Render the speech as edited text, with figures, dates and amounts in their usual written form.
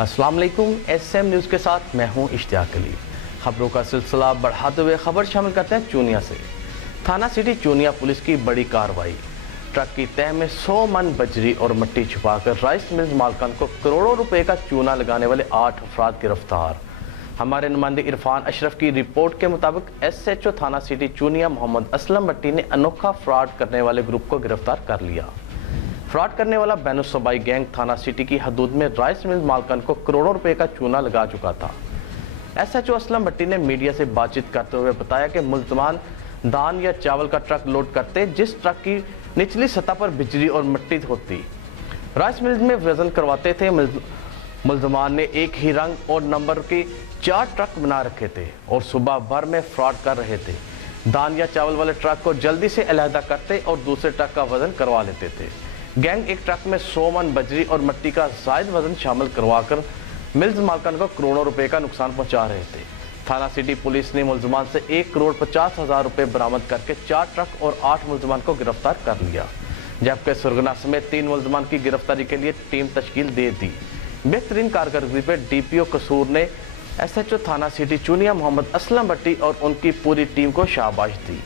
अस्सलाम वालेकुम। SM news के साथ मैं हूं इश्तियाक अली। खबरों का सिलसिला बढ़ाते हुए खबर शामिल करते हैं चूनिया से। थाना सिटी चूनिया पुलिस की बड़ी कार्रवाई। ट्रक की तह में 100 मन बजरी और मिट्टी छुपाकर राइस मिल मालकान को करोड़ों रुपए का चूना लगाने वाले 8 अफराद गिरफ्तार। हमारे नुमाइंदे इरफान अशरफ की रिपोर्ट के मुताबिक एसएचओ थाना सिटी चूनिया मोहम्मद असलम भट्टी ने अनोखा फ्रॉड करने वाले ग्रुप को गिरफ्तार कर लिया। फ्रॉड करने वाला बैनुसबाई गैंग थाना सिटी की हदूद में राइस मिल मालकान को करोड़ों रुपए का चूना लगा चुका था। एसएचओ असलम भट्टी ने मीडिया से बातचीत करते हुए बताया कि मुल्ज़मान धान या चावल का ट्रक लोड करते जिस ट्रक की निचली सतह पर बिजली और मिट्टी होती, राइस मिल में वजन करवाते थे। मुल्ज़मान ने एक ही रंग और नंबर के 4 ट्रक बना रखे थे और सुबह भर में फ्रॉड कर रहे थे। धान या चावल वाले ट्रक को जल्दी से अलहदा करते और दूसरे ट्रक का वजन करवा लेते थे। गैंग एक ट्रक में 100 मन बजरी और मिट्टी का जायद वजन शामिल करवाकर मिल्स मालकान को करोड़ों रुपए का नुकसान पहुंचा रहे थे। थाना सिटी पुलिस ने मुल्ज़मान से 1,50,00,000 रुपए बरामद करके 4 ट्रक और 8 मुल्ज़मान को गिरफ्तार कर लिया, जबकि सुरगना समेत 3 मुल्ज़मान की गिरफ्तारी के लिए टीम तश्कील दे दी। बेहतरीन कारकर्दगी पर डीपीओ कसूर ने एसएचओ थाना सिटी चूनिया मोहम्मद असलम भट्टी और उनकी पूरी टीम को शाबाश दी।